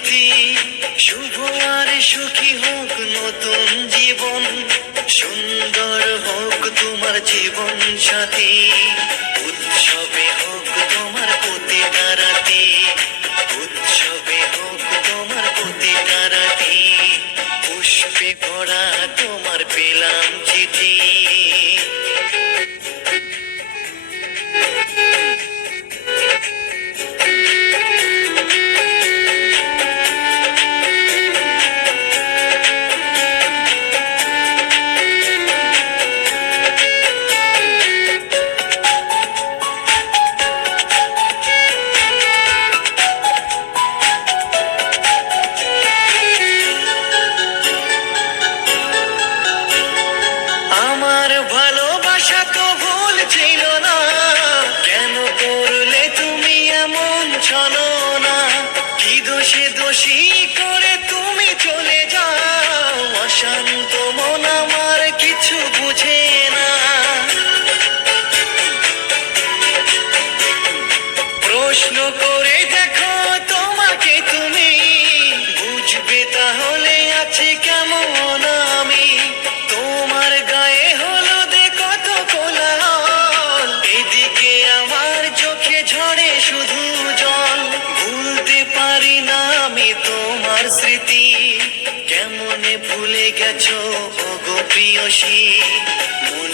স্মৃতি। শুভ আর সুখী হোক নতুন জীবন, সুন্দর হোক তোমার জীবন সাথী। উৎসবে হোক তোমার প্রতিটা রাতি, উৎসবে হোক তোমার প্রতিটা রাতি। পুষ্পে ভরা তোমার পেলাম চিঠি। আমার ভালোবাসা তো ভুল ছিল না, কেন করলে তুমি এমন ছলনা? কি দোষে দোষী করে তুমি চলে যাও, অশান্ত মন আমার কিছু বুঝে না। প্রশ্ন করে দেখো তোমাকে তুমি, বুঝবে তাহলে আছে কেমন আমি। তোমার গায়ে হলুদে কত কোলাহল, এদিকে আমার চোখে ঝরে শুধু জল। ভুলতে পারি না আমি তোমার স্মৃতি, কেমনে ভুলে গেছো ওগো প্রিয়সী। মন